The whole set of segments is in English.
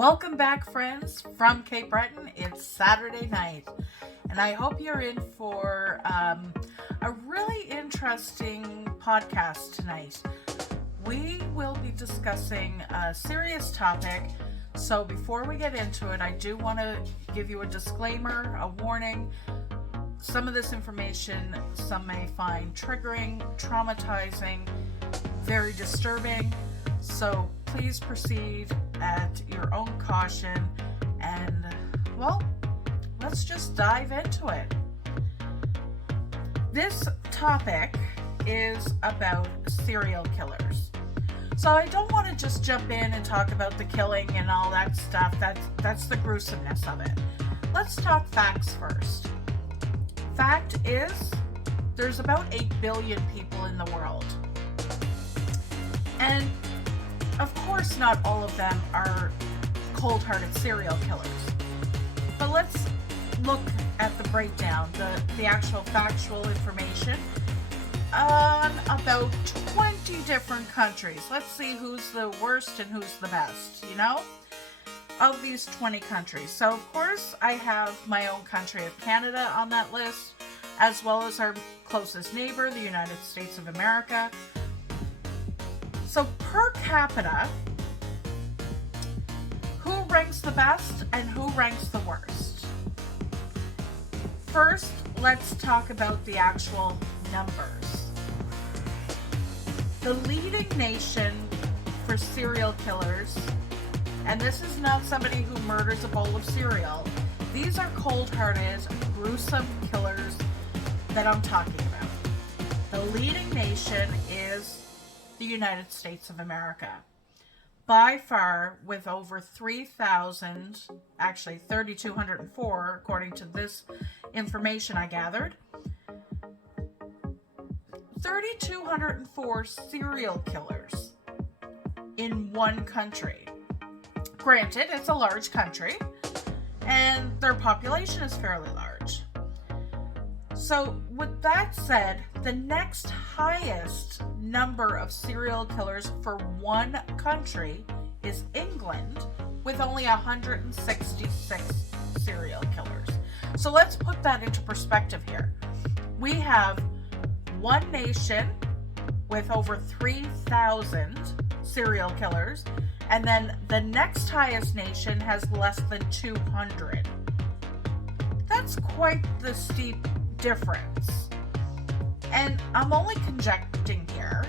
Welcome back, friends, from Cape Breton. It's Saturday night, and I hope you're in for a really interesting podcast tonight. We will be discussing a serious topic, so before we get into it, I do want to give you a disclaimer, a warning. Some of this information, some may find triggering, traumatizing, very disturbing, so please proceed at your own caution, and well, let's just dive into it. This topic is about serial killers. So I don't want to just jump in and talk about the killing and all that stuff. That's the gruesomeness of it. Let's talk facts first. Fact is, there's about 8 billion people in the world. And of course, not all of them are cold-hearted serial killers. But let's look at the breakdown, the actual factual information on about 20 different countries. Let's see who's the worst and who's the best, of these 20 countries. So, of course, I have my own country of Canada on that list, as well as our closest neighbor, the United States of America. So per capita, who ranks the best and who ranks the worst? First, let's talk about the actual numbers. The leading nation for serial killers, and this is not somebody who murders a bowl of cereal. These are cold-hearted, gruesome killers that I'm talking about. The leading nation is the United States of America. By far, with over 3,000, actually 3,204, according to this information I gathered, 3,204 serial killers in one country. Granted, it's a large country, and their population is fairly large. So, with that said, the next highest number of serial killers for one country is England, with only 166 serial killers. So let's put that into perspective here. We have one nation with over 3,000 serial killers, and then the next highest nation has less than 200. That's quite the steep difference. And I'm only conjecturing here,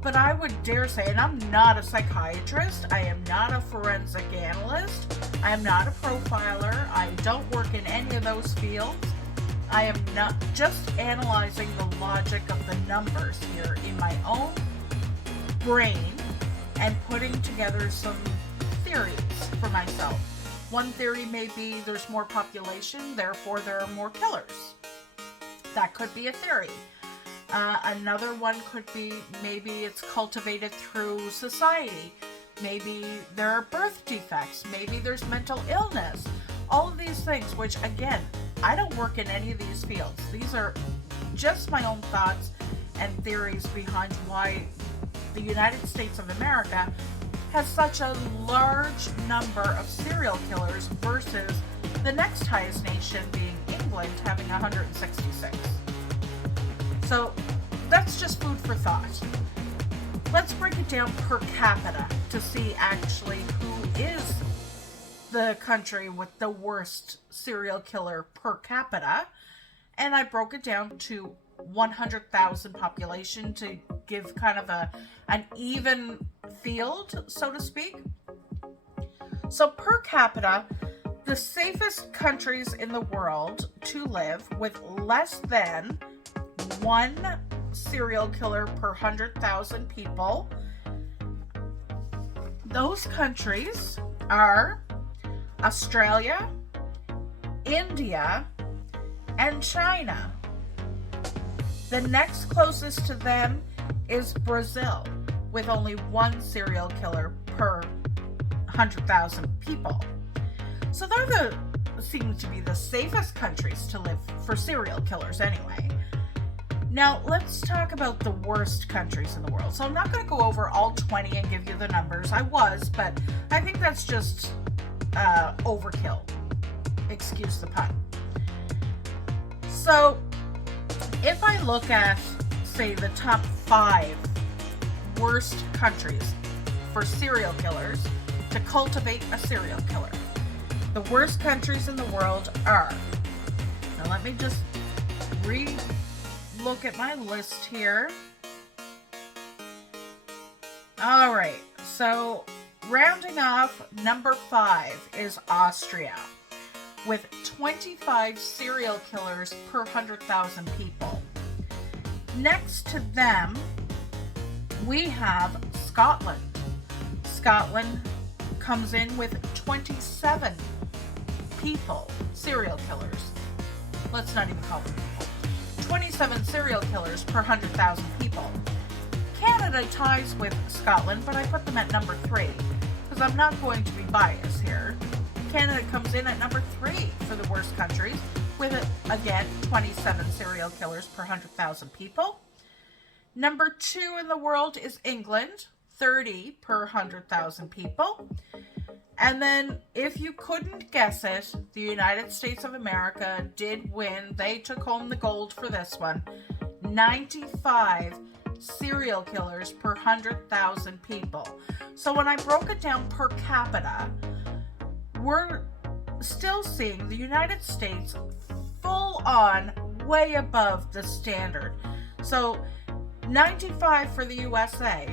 but I would dare say, and I'm not a psychiatrist, I am not a forensic analyst, I am not a profiler, I don't work in any of those fields. I am not just analyzing the logic of the numbers here in my own brain and putting together some theories for myself. One theory may be there's more population, therefore there are more killers. That could be a theory. Another one could be maybe it's cultivated through society. Maybe there are birth defects. Maybe there's mental illness. All of these things, which again, I don't work in any of these fields. These are just my own thoughts and theories behind why the United States of America has such a large number of serial killers versus the next highest nation being England, having 166. So that's just food for thought. Let's break it down per capita to see actually who is the country with the worst serial killer per capita. And I broke it down to 100,000 population to give kind of an even field, so to speak. So per capita, the safest countries in the world to live with less than one serial killer per 100,000 people. Those countries are Australia, India, and China. The next closest to them is Brazil, with only one serial killer per 100,000 people. So they're seem to be the safest countries to live for serial killers anyway. Now, let's talk about the worst countries in the world. So I'm not going to go over all 20 and give you the numbers. I was, but I think that's just overkill. Excuse the pun. So if I look at, say, the top 5 worst countries for serial killers to cultivate a serial killer, the worst countries in the world are, now let me just look at my list here. All right, so rounding off, number 5 is Austria, with 25 serial killers per 100,000 people. Next to them, we have Scotland. Scotland comes in with 27 people, serial killers. Let's not even call them people. 27 serial killers per 100,000 people. Canada ties with Scotland, but I put them at number 3 because I'm not going to be biased here. Canada comes in at number 3 for the worst countries with, again, 27 serial killers per 100,000 people. Number 2 in the world is England, 30 per 100,000 people. And then, if you couldn't guess it, the United States of America did win. They took home the gold for this one. 95 serial killers per 100,000 people. So when I broke it down per capita, we're still seeing the United States full on, way above the standard. So 95 for the USA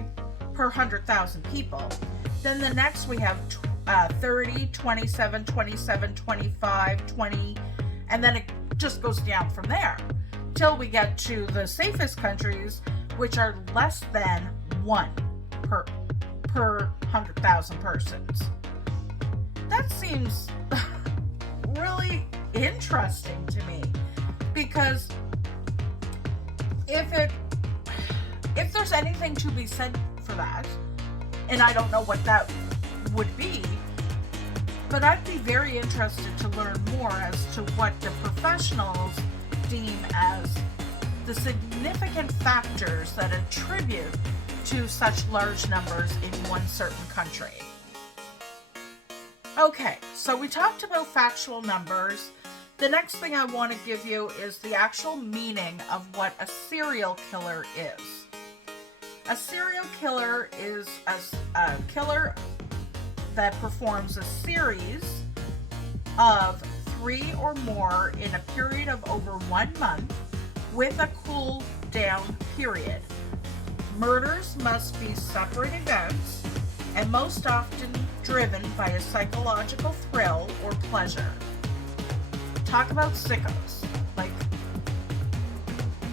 per 100,000 people. Then the next we have 30, 27, 27, 25, 20, and then it just goes down from there till we get to the safest countries, which are less than 1 per 100,000 persons. That seems really interesting to me, because if there's anything to be said for that, and I don't know what that would be, but I'd be very interested to learn more as to what the professionals deem as the significant factors that attribute to such large numbers in one certain country. Okay, so we talked about factual numbers. The next thing I want to give you is the actual meaning of what a serial killer is. A serial killer is a killer that performs a series of 3 or more in a period of over 1 month with a cool down period. Murders must be separate events and most often driven by a psychological thrill or pleasure. Talk about sickos. Like,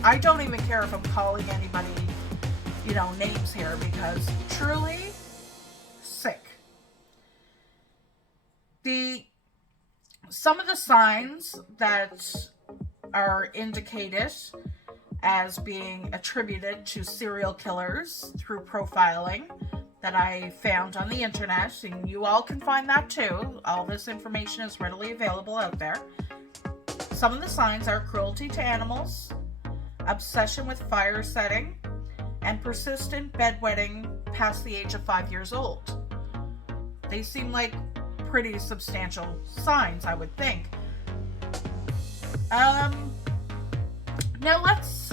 I don't even care if I'm calling anybody, names here, because truly sick. Some of the signs that are indicated as being attributed to serial killers through profiling that I found on the internet, and you all can find that too. All this information is readily available out there. Some of the signs are cruelty to animals, obsession with fire setting, and persistent bedwetting past the age of 5 years old. They seem like pretty substantial signs, I would think. Now let's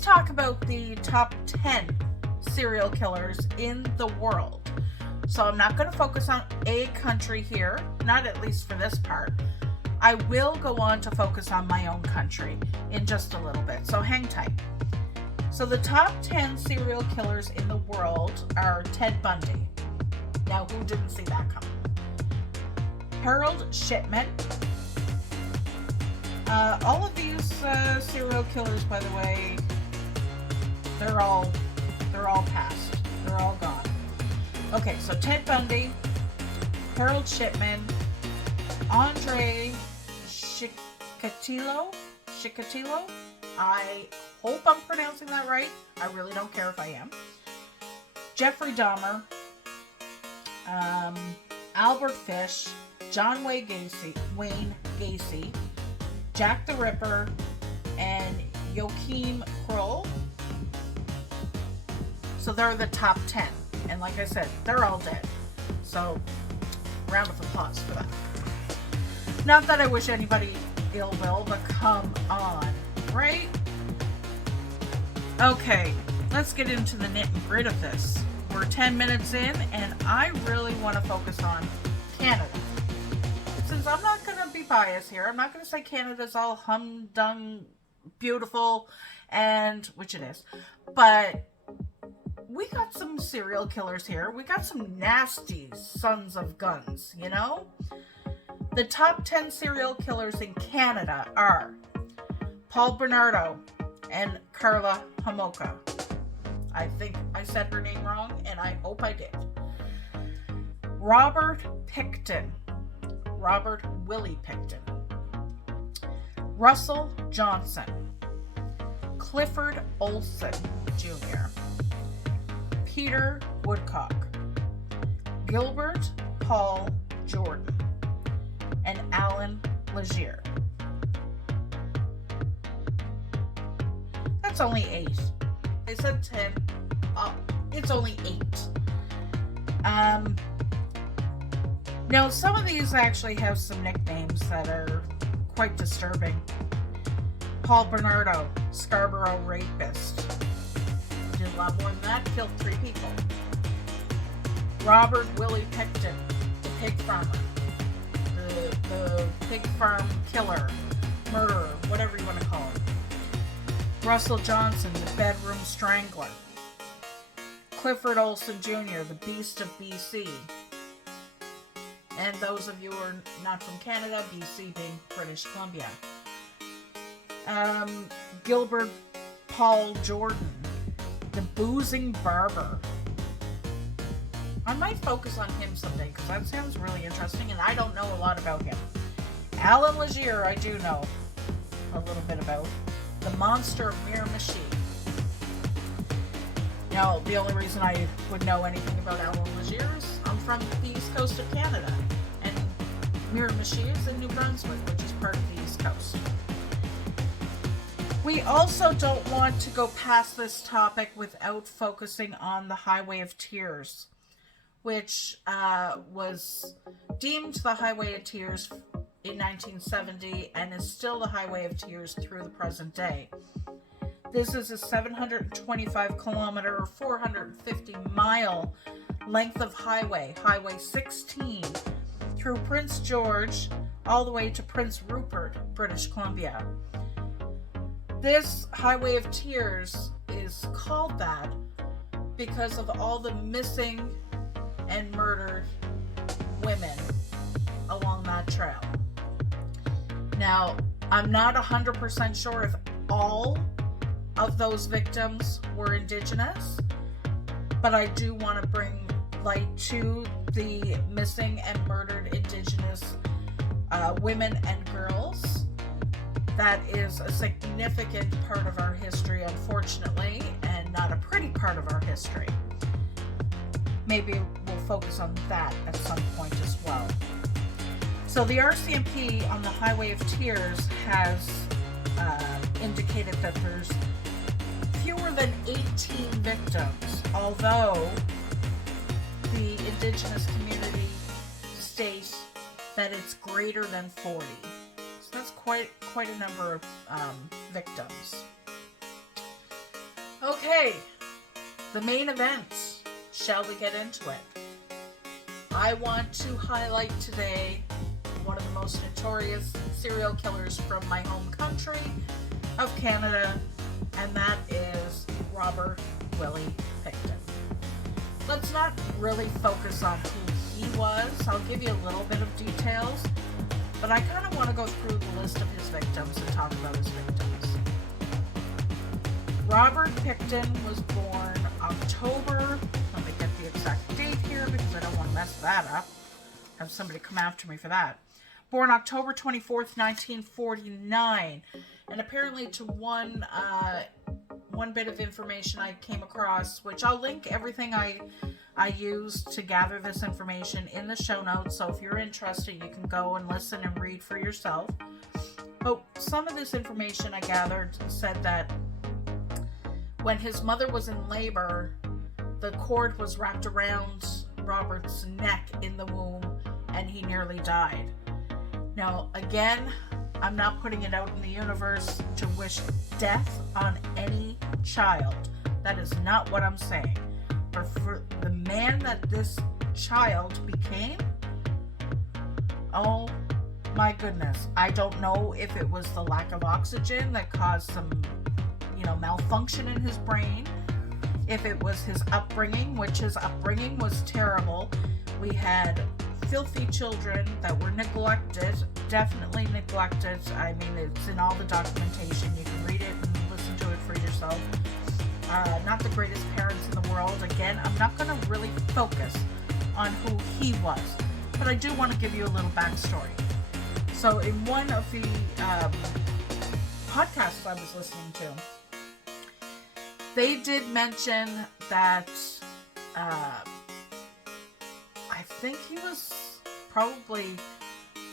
talk about the top 10 serial killers in the world. So I'm not going to focus on a country here, not at least for this part. I will go on to focus on my own country in just a little bit, so hang tight. So the top 10 serial killers in the world are Ted Bundy. Now, who didn't see that coming? Harold Shipman. All of these serial killers, by the way, they're all past. They're all gone. Okay, so Ted Bundy, Harold Shipman, Andre Chikatilo. I hope I'm pronouncing that right. I really don't care if I am. Jeffrey Dahmer, Albert Fish, John Wayne Gacy, Jack the Ripper, and Joachim Kroll. So they're the top 10. And like I said, they're all dead. So, round of applause for that. Not that I wish anybody ill will, but come on, right? Okay, let's get into the knit and grit of this. We're 10 minutes in, and I really want to focus on Canada. Since I'm not going to be biased here, I'm not going to say Canada's all humdung, beautiful, and, which it is, but we got some serial killers here. We got some nasty sons of guns, you know? The top 10 serial killers in Canada are Paul Bernardo and Karla Homolka. I think I said her name wrong, and I hope I did. Robert Pickton. Robert Willie Pickton. Russell Johnson. Clifford Olson Jr. Peter Woodcock. Gilbert Paul Jordan. And Alan Legier. That's only 8. I said 10. It's only 8. Now, some of these actually have some nicknames that are quite disturbing. Paul Bernardo, Scarborough Rapist. Did a lot more than that, killed 3 people. Robert Willie Pickton, the pig farmer. The pig farm killer, murderer, whatever you want to call him. Russell Johnson, the bedroom strangler. Clifford Olson Jr., the Beast of BC. And those of you who are not from Canada, BC being British Columbia. Gilbert Paul Jordan, the boozing barber. I might focus on him someday because that sounds really interesting and I don't know a lot about him. Alan Legier, I do know a little bit about. The monster of Miramichi. Now, the only reason I would know anything about Alan Legier is I'm from the east coast of Canada, and Miramichi is in New Brunswick, which is part of the east coast. We also don't want to go past this topic without focusing on the Highway of Tears, which was deemed the Highway of Tears in 1970 and is still the Highway of Tears through the present day. This is a 725 kilometer or 450 mile length of highway, Highway 16, through Prince George all the way to Prince Rupert, British Columbia. This Highway of Tears is called that because of all the missing and murdered women along that trail. Now, I'm not 100% sure if all of those victims were Indigenous, but I do want to bring light to the missing and murdered Indigenous women and girls. That is a significant part of our history, unfortunately, and not a pretty part of our history. Maybe we'll focus on that at some point as well. So the RCMP on the Highway of Tears has indicated that there's fewer than 18 victims, although the Indigenous community states that it's greater than 40. So that's quite a number of victims. Okay, the main event. Shall we get into it? I want to highlight today one of the most notorious serial killers from my home country of Canada, and that is Robert Willie Pickton. Let's not really focus on who he was. I'll give you a little bit of details, but I kind of want to go through the list of his victims and talk about his victims. Robert Pickton was born October, let me get the exact date here because I don't want to mess that up. Have somebody come after me for that. Born October 24th, 1949. And apparently to one bit of information I came across, which I'll link everything I used to gather this information in the show notes. So if you're interested, you can go and listen and read for yourself. Oh, some of this information I gathered said that when his mother was in labor, the cord was wrapped around Robert's neck in the womb and he nearly died. Now, again, I'm not putting it out in the universe to wish death on any child. That is not what I'm saying. But for the man that this child became, oh my goodness. I don't know if it was the lack of oxygen that caused some, malfunction in his brain. If it was his upbringing, which his upbringing was terrible. We had filthy children that were neglected, definitely neglected. I mean, it's in all the documentation. You can read it and listen to it for yourself. Not the greatest parents in the world. Again, I'm not going to really focus on who he was, but I do want to give you a little backstory. So in one of the podcasts I was listening to, they did mention that I think he was probably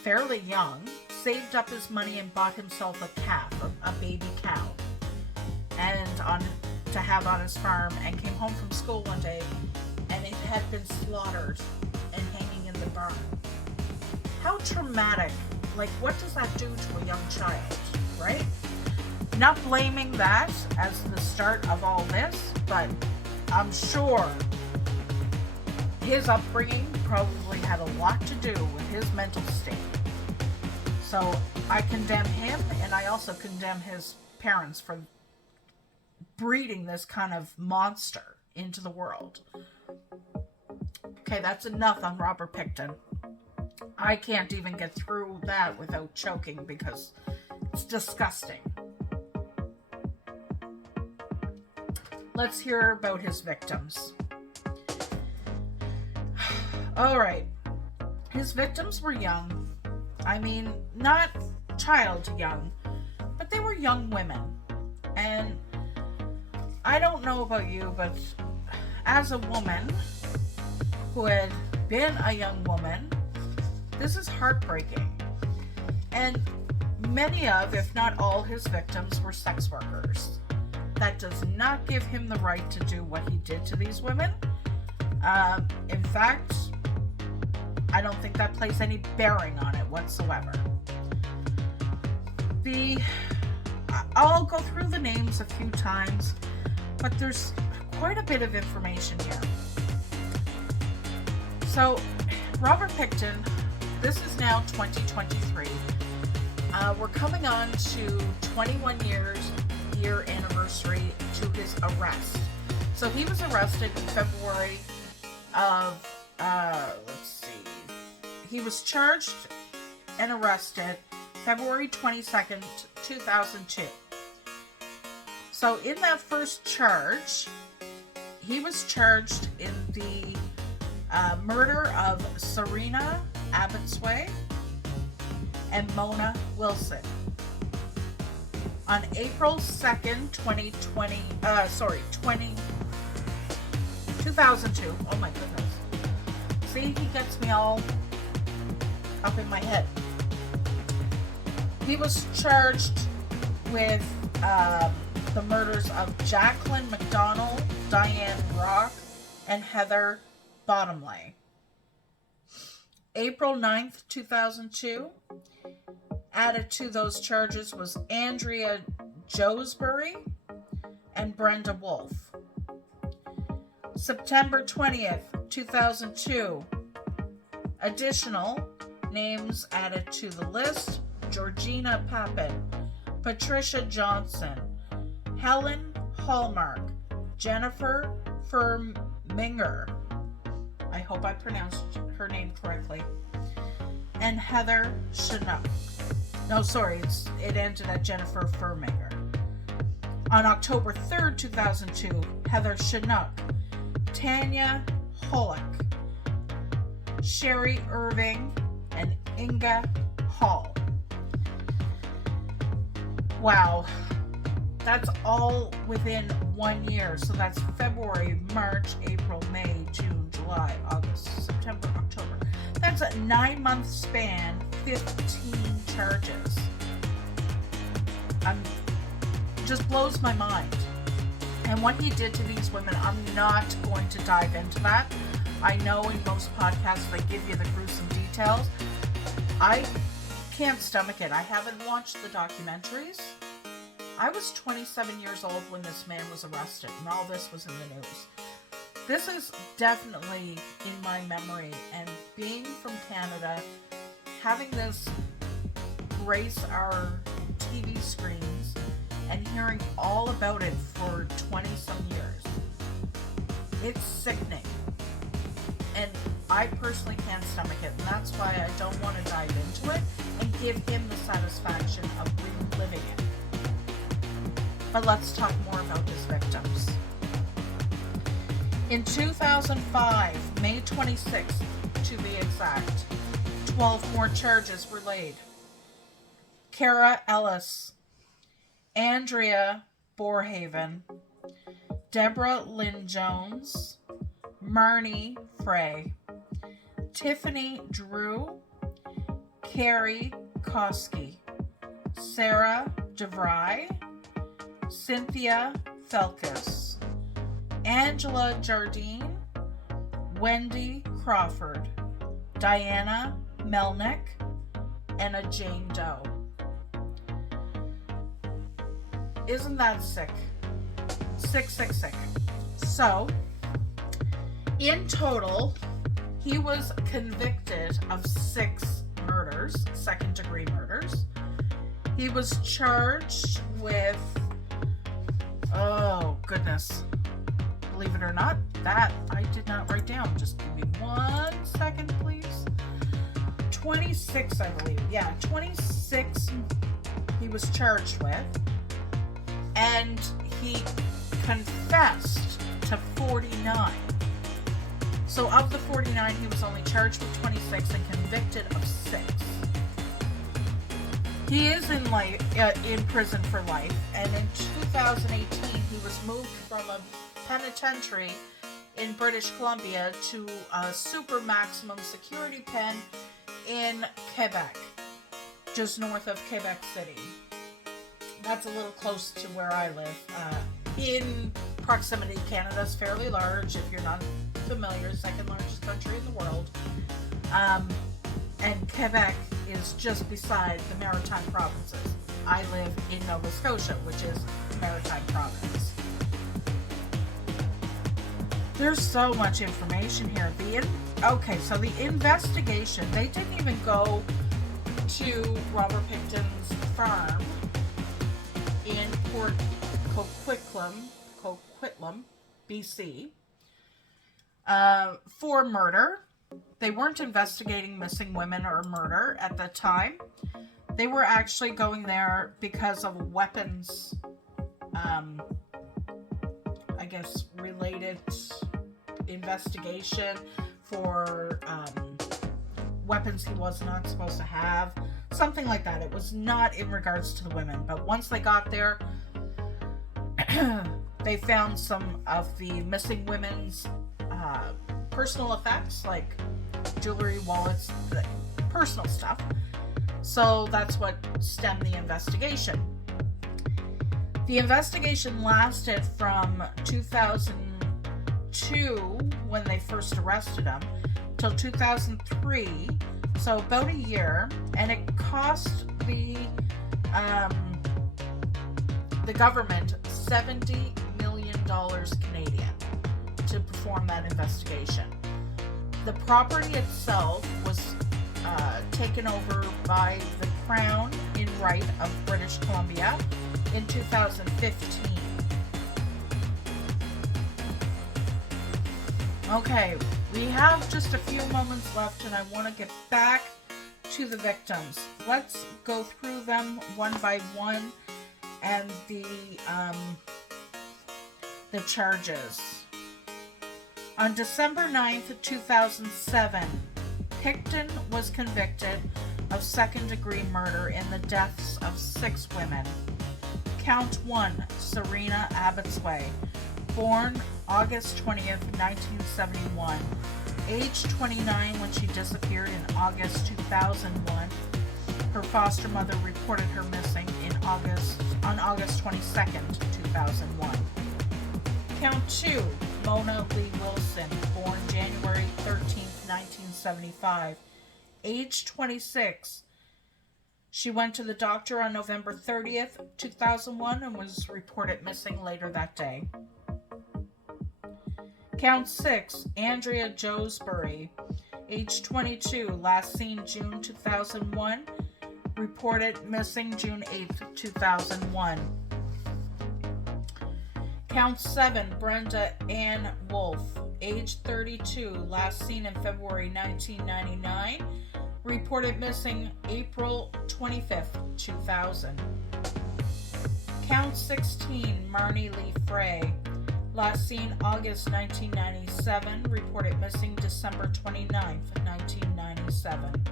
fairly young, saved up his money and bought himself a calf, a baby cow, and to have on his farm, and came home from school one day and it had been slaughtered and hanging in the barn. How traumatic. Like, what does that do to a young child, right? Not blaming that as the start of all this, but I'm sure his upbringing probably had a lot to do with his mental state. So I condemn him, and I also condemn his parents for breeding this kind of monster into the world. Okay, that's enough on Robert Pickton. I can't even get through that without choking because it's disgusting. Let's hear about his victims. All right. His victims were young. I mean, not child young, but they were young women. And I don't know about you, but as a woman who had been a young woman, this is heartbreaking. And many of, if not all, his victims were sex workers. That does not give him the right to do what he did to these women. In fact, I don't think that plays any bearing on it whatsoever. I'll go through the names a few times, but there's quite a bit of information here. So, Robert Pickton, this is now 2023. We're coming on to 21 year anniversary to his arrest. So he was arrested in February of, he was charged and arrested February 22nd, 2002. So in that first charge, he was charged in the murder of Serena Abbotsway and Mona Wilson. On April 2nd, 2002. Oh my goodness. See, he gets me all up in my head. He was charged with the murders of Jacqueline McDonald, Diane Rock, and Heather Bottomley. April 9th, 2002. Added to those charges was Andrea Josbury and Brenda Wolfe. September 20th, 2002. Additional names added to the list: Georgina Papin, Patricia Johnson, Helen Hallmark, Jennifer Firminger, I hope I pronounced her name correctly, and Heather Chinook. No, sorry, it ended at Jennifer Firminger. On October 3rd, 2002, Heather Chinook, Tanya Hollick, Sherry Irving, and Inga Hall. Wow. That's all within 1 year. So that's February, March, April, May, June, July, August, September, October. That's a 9-month span, 15 charges. just blows my mind. And what he did to these women, I'm not going to dive into that. I know in most podcasts they give you the gruesome details. I can't stomach it. I haven't watched the documentaries. I was 27 years old when this man was arrested, and all this was in the news. This is definitely in my memory, and being from Canada, having this grace our TV screens and hearing all about it for 20 some years, it's sickening. And I personally can't stomach it, and that's why I don't want to dive into it and give him the satisfaction of reliving it. But let's talk more about his victims. In 2005, May 26th to be exact, 12 more charges were laid. Kara Ellis, Andrea Borehaven, Deborah Lynn Jones, Marnie Frey, Tiffany Drew, Carrie Koski, Sarah DeVry, Cynthia Felkus, Angela Jardine, Wendy Crawford, Diana Melnick, and a Jane Doe. Isn't that sick? Sick, sick, sick. So, in total, he was convicted of 6 murders, second-degree murders. He was charged with, oh goodness, believe it or not, that I did not write down. Just give me 1 second, please. 26, I believe. Yeah, 26 he was charged with. And he confessed to 49. So of the 49, he was only charged with 26 and convicted of 6. He is in prison for life, and in 2018, he was moved from a penitentiary in British Columbia to a super maximum security pen in Quebec, just north of Quebec City. That's a little close to where I live. In proximity, Canada's fairly large. If you're not familiar, second largest country in the world. And Quebec is just beside the Maritime provinces. I live in Nova Scotia, which is Maritime province. There's so much information here. So the investigation, they didn't even go to Robert Pickton's farm in Port Coquitlam, BC, for murder. They weren't investigating missing women or murder at the time. They were actually going there because of weapons, related investigation for weapons he was not supposed to have. Something like that. It was not in regards to the women. But once they got there, they found some of the missing women's personal effects, like jewelry, wallets, personal stuff. So that's what stemmed the investigation. The investigation lasted from 2002, when they first arrested him, till 2003, so about a year, and it cost the government $70 million Canadian to perform that investigation. The property itself was taken over by the Crown in right of British Columbia in 2015. Okay, we have just a few moments left, and I want to get back to the victims. Let's go through them one by one and the charges. On December 9th, 2007, Pickton was convicted of second-degree murder in the deaths of 6 women. Count 1, Serena Abbotsway, born August 20th, 1971, age 29 when she disappeared in August 2001. Her foster mother reported her missing in on August 22nd, 2001. Count 2, Mona Lee Wilson, born January 13th, 1975, age 26. She went to the doctor on November 30th, 2001 and was reported missing later that day. Count 6, Andrea Josbury, age 22, last seen June 2001, reported missing June 8th, 2001. Count 7, Brenda Ann Wolf, age 32, last seen in February 1999, reported missing April 25th, 2000. Count 16, Marnie Lee Frey, last seen August 1997, reported missing December 29th, 1997.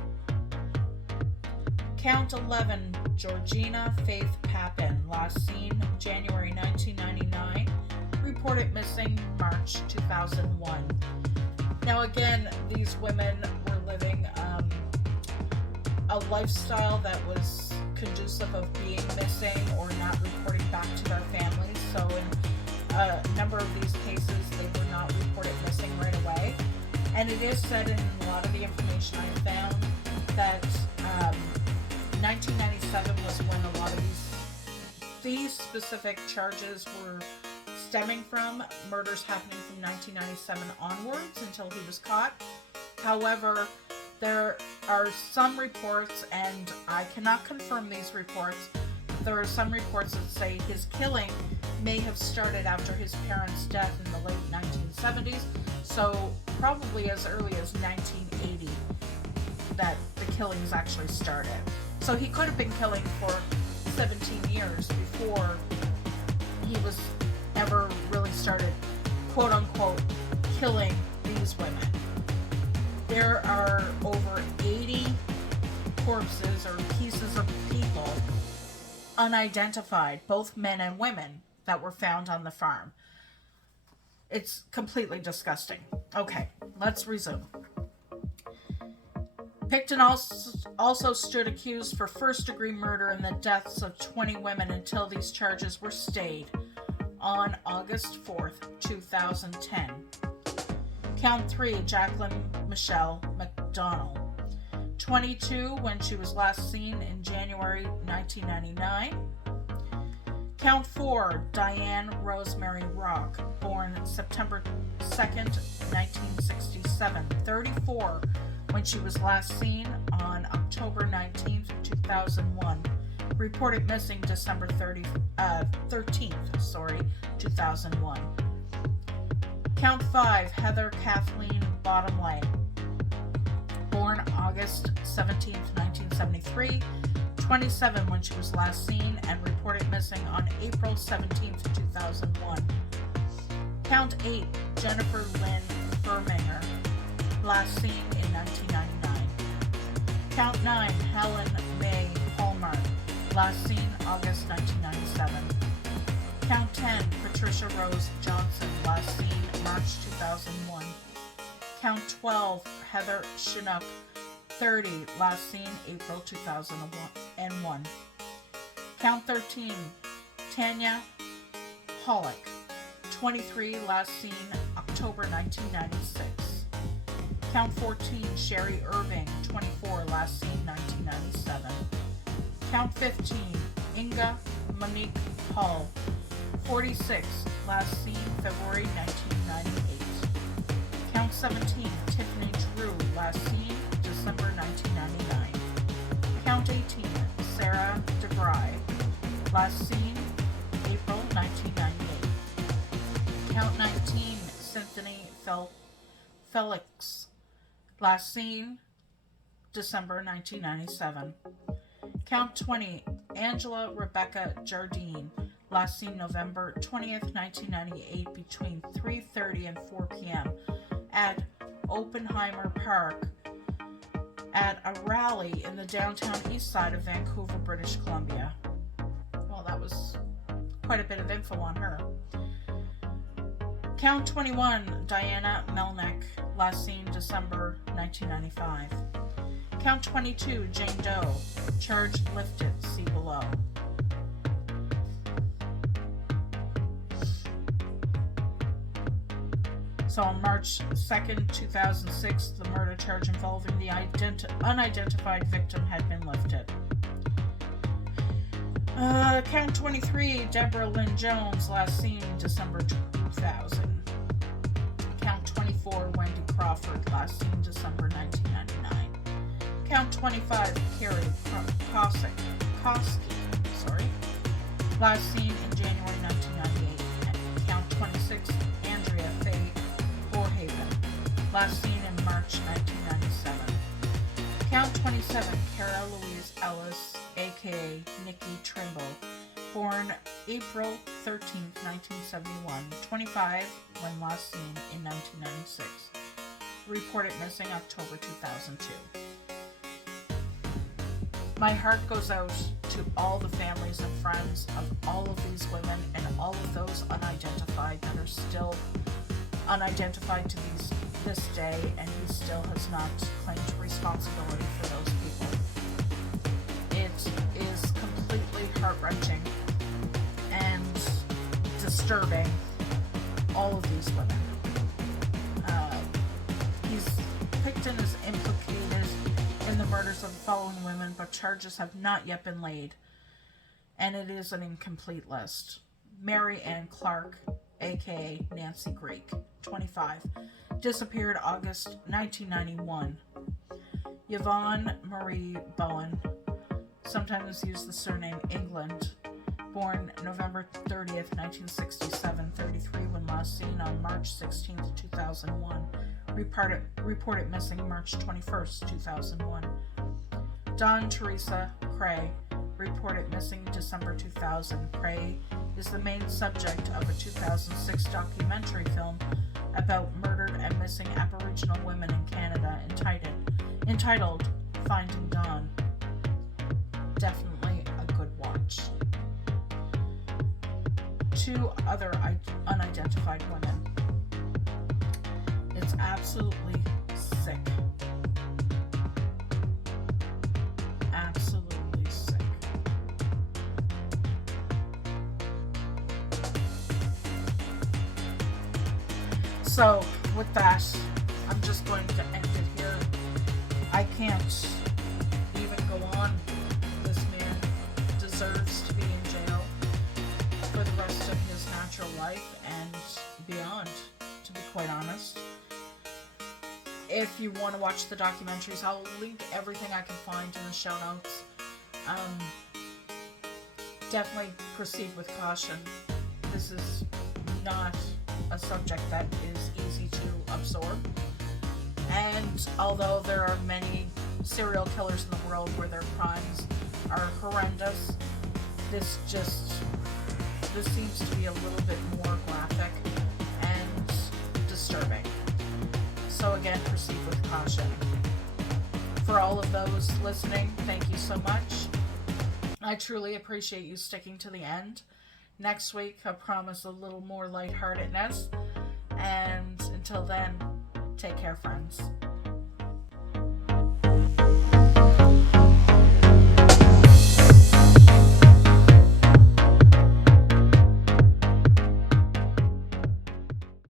Count 11, Georgina Faith Papin, last seen January 1999, reported missing March 2001. Now again, these women were living a lifestyle that was conducive of being missing or not reporting back to their families. So in a number of these cases, they were not reported missing right away. And it is said in a lot of the information I found that 1997 was when a lot of these specific charges were stemming from, murders happening from 1997 onwards until he was caught. However, there are some reports, and I cannot confirm these reports, there are some reports that say his killing may have started after his parents' death in the late 1970s, so probably as early as 1980 that the killings actually started. So he could have been killing for 17 years before he was ever really started, quote unquote, killing these women. There are over 80 corpses or pieces of people, unidentified, both men and women, that were found on the farm. It's completely disgusting. Okay, let's resume. Pickton also stood accused for first-degree murder in the deaths of 20 women until these charges were stayed on August 4th, 2010. Count 3, Jacqueline Michelle McDonald, 22 when she was last seen in January 1999. Count 4, Diane Rosemary Rock, born September 2nd, 1967, 34 when she was last seen on October 19th, 2001. Reported missing December 13th, 2001. Count 5, Heather Kathleen Bottomley, born August 17th, 1973, 27 when she was last seen and reported missing on April 17th, 2001. Count 8, Jennifer Lynn Furminger, last seen in 1999. Count 9, Helen May Palmer, last seen August 1997. Count 10, Patricia Rose Johnson, last seen March 2001. Count 12, Heather Chinook, 30, last seen April 2001. Count 13, Tanya Pollock, 23, last seen October 1996. Count 14, Sherry Irving, 24, last seen 1997. Count 15, Inga Monique Hall, 46, last seen February 1998. Count 17, Tiffany Drew, last seen December 1999. Count 18, Sarah DeBry, last seen April 1998. Count 19, Cynthia Felix, last seen December 1997. Count 20, Angela Rebecca Jardine, last seen November 20th, 1998 between 3:30 and 4 p.m. at Oppenheimer Park at a rally in the downtown east side of Vancouver, British Columbia. Well, that was quite a bit of info on her. Count 21, Diana Melnick, last seen December 1995. Count 22, Jane Doe, charge lifted, see below. So on March 2nd, 2006, the murder charge involving the unidentified victim had been lifted. Count 23, Deborah Lynn Jones, last seen December 2000. Count 24, Wendy Crawford, last seen December 1999. Count 25, Carrie Koski, last seen in January 1998. And Count 26, Andrea Faye Borehaven, last seen in March 1997. Count 27, Cara Louise Ellis, aka Nikki Trimble, born April 13, 1971, 25 when last seen in 1996. Reported missing October 2002. My heart goes out to all the families and friends of all of these women and all of those unidentified that are still unidentified to this day, and he still has not claimed responsibility for those people. It is completely heart-wrenching and disturbing, all of these women. Pickton is implicated in the murders of the following women, but charges have not yet been laid, and it is an incomplete list. Mary Ann Clark, aka Nancy Greek, 25, disappeared August 1991. Yvonne Marie Bowen, sometimes used the surname England, born November 30th, 1967, 33 when last seen on March 16th, 2001. Reported missing March 21st, 2001. Dawn Teresa Cray, reported missing December 2000. Cray is the main subject of a 2006 documentary film about murdered and missing Aboriginal women in Canada entitled Finding Dawn. Definitely a good watch. 2 other unidentified women. It's absolutely sick. Absolutely sick. So, with that, I'm just going to end it here. I can't even go on. This man deserves to be in jail for the rest of his natural life and beyond, to be quite honest. If you want to watch the documentaries, I'll link everything I can find in the show notes. Definitely proceed with caution. This is not a subject that is easy to absorb. And although there are many serial killers in the world where their crimes are horrendous, this seems to be a little bit more graphic and disturbing. So again, proceed with caution. For all of those listening, thank you so much. I truly appreciate you sticking to the end. Next week, I promise a little more lightheartedness. And until then, take care, friends.